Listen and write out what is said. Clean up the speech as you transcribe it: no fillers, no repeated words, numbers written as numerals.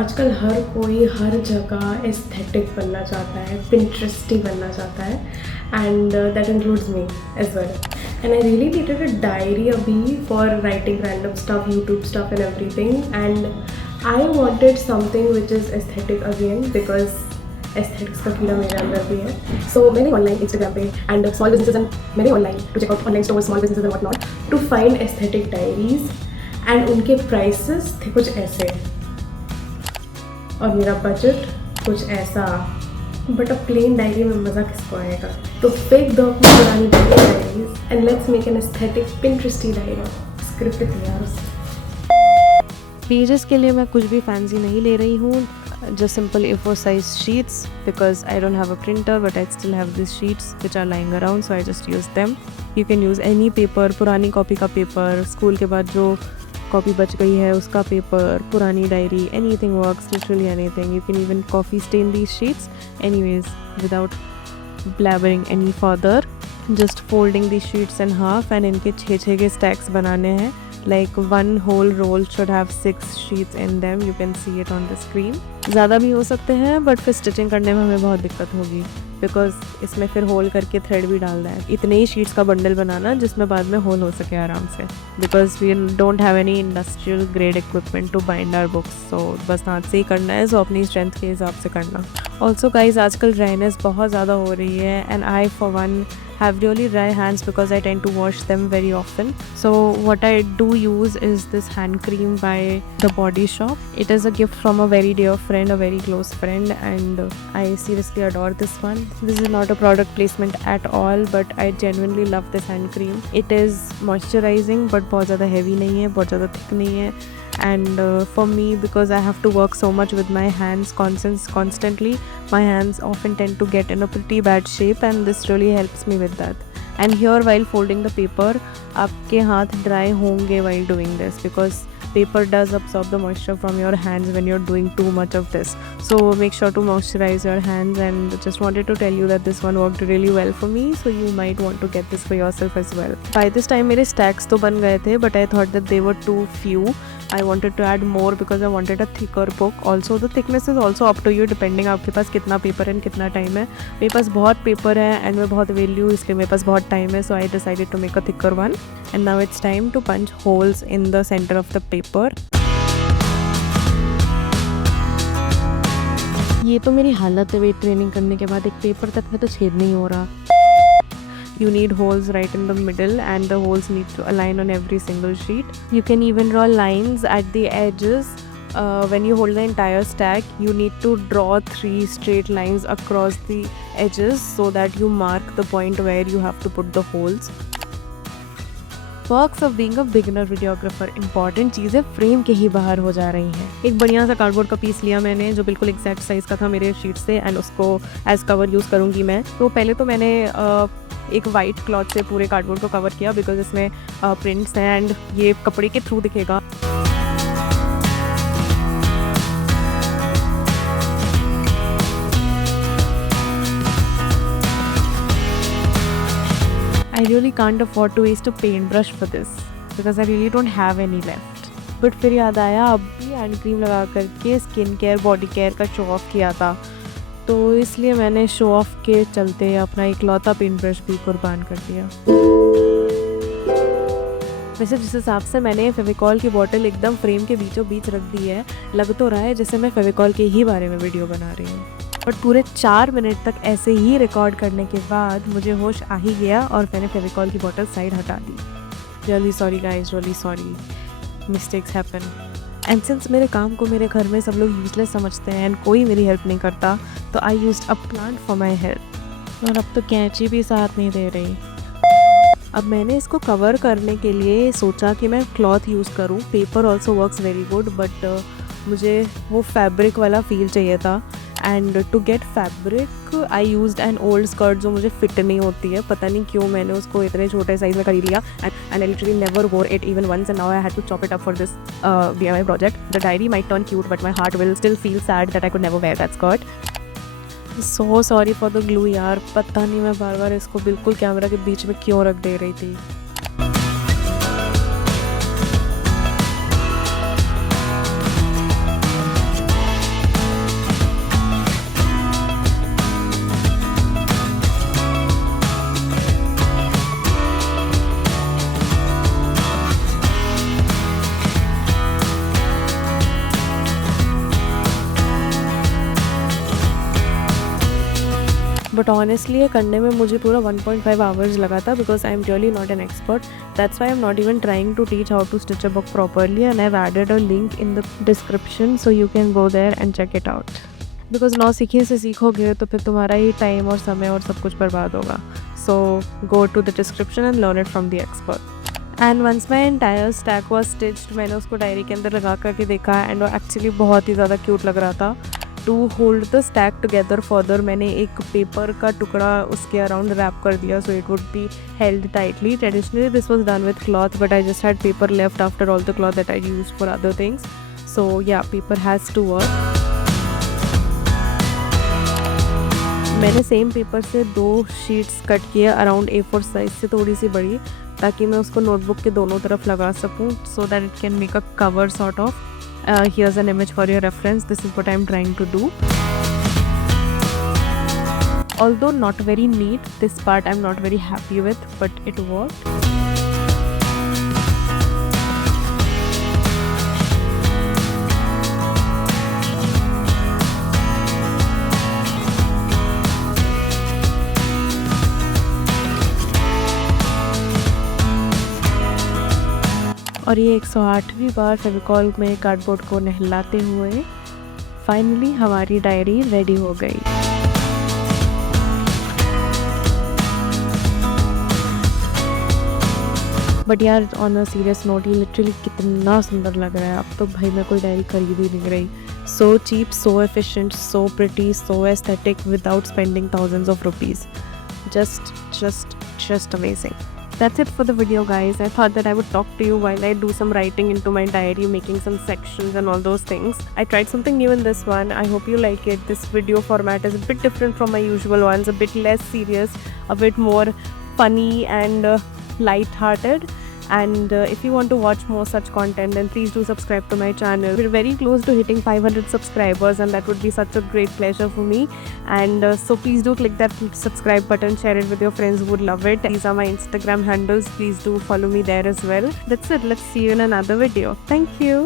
आजकल हर कोई हर जगह एस्थेटिक बनना चाहता है, पिंटरेस्टी बनना चाहता है and that includes me as well. And I really needed a diary abhi for writing random stuff, YouTube stuff and everything. And I wanted something which is aesthetic again because aesthetics का कीड़ा मेरे अंदर भी है. So मैंने online Instagram पे and small businesses and मैंने online to check out online stores, small businesses and whatnot to find aesthetic diaries. And उनके prices थे कुछ ऐसे और मेरा बजट कुछ ऐसा. बट अ प्लेन डायरी में मज़ा किसको आएगा? तो फेक दो अपनी पुरानी diaries and let's make an aesthetic Pinteresty diary. Script तैयार. पेजेस के लिए मैं कुछ भी फैंसी नहीं ले रही हूँ. just simple A4 size sheets because I don't have a printer but I still have these sheets which are lying around, so I just use them. You can use any paper, पुरानी copy का paper, school के बाद जो copy बच गई है उसका paper, पुरानी diary, anything works, literally anything. You can even coffee stain these sheets. Anyways, without blabbering any further, just folding these sheets in half and इनके 6 के stacks बनाने हैं. Like one whole roll should have 6 sheets in them. You can see it on the screen. ज़्यादा भी हो सकते हैं but फिर स्टिचिंग करने में हमें बहुत दिक्कत होगी बिकॉज इसमें फिर होल करके थ्रेड भी डालना है. इतने ही शीट्स का बंडल बनाना जिसमें बाद में होल हो सके आराम से because we don't have any industrial grade equipment to bind our books. So बस हाथ से ही करना है, सो अपनी स्ट्रेंथ के हिसाब से करना. ऑल्सो गाइज आजकल ड्राइनेस बहुत ज़्यादा हो रही है and I for one have really dry hands because I tend to wash them very often. So what I do use is this hand cream by The Body Shop. It is a gift from a very dear friend, a very close friend, and I seriously adore this one. This is not a product placement at all, but I genuinely love this hand cream. It is moisturizing but बहुत ज़्यादा heavy नहीं है, बहुत ज़्यादा thick नहीं है. And for me, because I have to work so much with my hands constantly, my hands often tend to get in a pretty bad shape and this really helps me with that. And here while folding the paper, आपके हाथ dry होंगे while doing this because paper does absorb the moisture from your hands when you're doing too much of this. So make sure to moisturize your hands, and just wanted to tell you that this one worked really well for me, so you might want to get this for yourself as well. By this time मेरे stacks तो बन गए थे but I thought that they were too few. I wanted to add more because I wanted a thicker book. Also the thickness is also up to you depending आपके पास कितना paper है कितना time है. मेरे पास बहुत paper है and मैं बहुत value इसलिए मेरे पास बहुत time है, so I decided to make a thicker one. And now it's time to punch holes in the center of the paper. ये तो मेरी हालत है वेट ट्रेनिंग करने के बाद. एक पेपर तक में तो छेद नहीं हो रहा. You need holes right in the middle and the holes need to align on every single sheet. You can even draw lines at the edges. When you hold the entire stack, you need to draw 3 straight lines across the edges so that you mark the point where you have to put the holes. Perks of being a beginner videographer. Important चीज़ें frame के ही बाहर हो जा रही हैं. एक बढ़िया सा कार्डबोर्ड का पीस लिया मैंने जो बिल्कुल एग्जैक्ट साइज़ का था मेरे शीट से एंड उसको एज कवर यूज़ करूँगी मैं. तो पहले तो मैंने एक वाइट क्लॉथ से पूरे कार्डबोर्ड को कवर किया बिकॉज इसमें प्रिंट्स हैं एंड ये कपड़े के थ्रू दिखेगा. I really can't afford to waste a paintbrush for this because I really don't have any left. But फिर याद आया अब भी हैंड क्रीम लगा करके स्किन केयर बॉडी केयर का शो ऑफ किया था, तो इसलिए मैंने शो ऑफ के चलते अपना इकलौता पेंट ब्रश भी कुर्बान कर दिया. वैसे जिस हिसाब से मैंने फेविकॉल की बॉटल एकदम फ्रेम के बीचों बीच रख दी है, लग तो रहा है जैसे मैं फेविकॉल के ही बारे में वीडियो बना रही हूँ. बट पूरे 4 मिनट तक ऐसे ही रिकॉर्ड करने के बाद मुझे होश आ ही गया और मैंने फेविकॉल की बॉटल साइड हटा दी. Really sorry guys, really sorry. Mistakes happen. And since मेरे काम को मेरे घर में सब लोग यूजलेस समझते हैं एंड कोई मेरी हेल्प नहीं करता, तो I used a plant for my help. और अब तो कैंची भी साथ नहीं दे रही. अब मैंने इसको कवर करने के लिए सोचा कि मैं क्लॉथ यूज़ करूँ. Paper also works very good but मुझे वो फैब्रिक वाला फील चाहिए था. And to get fabric I used an old skirt जो मुझे फिट नहीं होती है. पता नहीं क्यों मैंने उसको इतने छोटे साइज़ में खरीद लिया and I literally never wore it even once and now I had to chop it up for this DIY project. The diary might turn cute but my heart will still feel sad that I could never wear that skirt. So sorry for the glue यार. पता नहीं मैं बार बार इसको बिल्कुल camera के बीच में क्यों रख दे रही थी. ऑनेस्टली ये करने में मुझे पूरा 1.5 आवर्स लगा था because I am really not an expert. That's why I am not even trying to teach how to stitch a book properly and I have added a link in the description so you can go there and check it out. Because नौसिखिए से सीखोगे तो फिर तुम्हारा ही time और समय और सब कुछ बर्बाद होगा. So go to the description and learn it from the expert. And once my entire stack was stitched, मैंने उसको डायरी के अंदर लगा करके देखा एंड वो एक्चुअली बहुत ही ज़्यादा क्यूट लग रहा था. To hold the stack together further मैंने एक पेपर का टुकड़ा उसके अराउंड रैप कर दिया so it would be held tightly. Traditionally this was done with cloth but I just had paper left after all the cloth that I use for other things. So yeah, paper has to work. मैंने same paper से 2 sheets cut किए around A4 size से, थोड़ी सी बड़ी, ताकि मैं उसको notebook के दोनों तरफ लगा सकूं so that it can make a cover sort of. Here's an image for your reference. This is what I'm trying to do. Although not very neat, this part I'm not very happy with, but it worked. और ये 108वीं बार फेविकॉल में cardboard को नहलाते हुए finally हमारी diary ready हो गई. But यार, ऑन अ सीरियस नोट, ये लिटरली कितना सुंदर लग रहा है. अब तो भाई मैं कोई डायरी खरीद ही नहीं रही. So cheap, so efficient, so pretty, so aesthetic without spending thousands of rupees. Just amazing. That's it for the video, guys. I thought that I would talk to you while I do some writing into my diary, making some sections and all those things. I tried something new in this one. I hope you like it. This video format is a bit different from my usual ones, a bit less serious, a bit more funny and light-hearted. And if you want to watch more such content, then please do subscribe to my channel. We're very close to hitting 500 subscribers and that would be such a great pleasure for me. And so please do click that subscribe button, share it with your friends who would love it. These are my Instagram handles. Please do follow me there as well. That's it. Let's see you in another video. Thank you.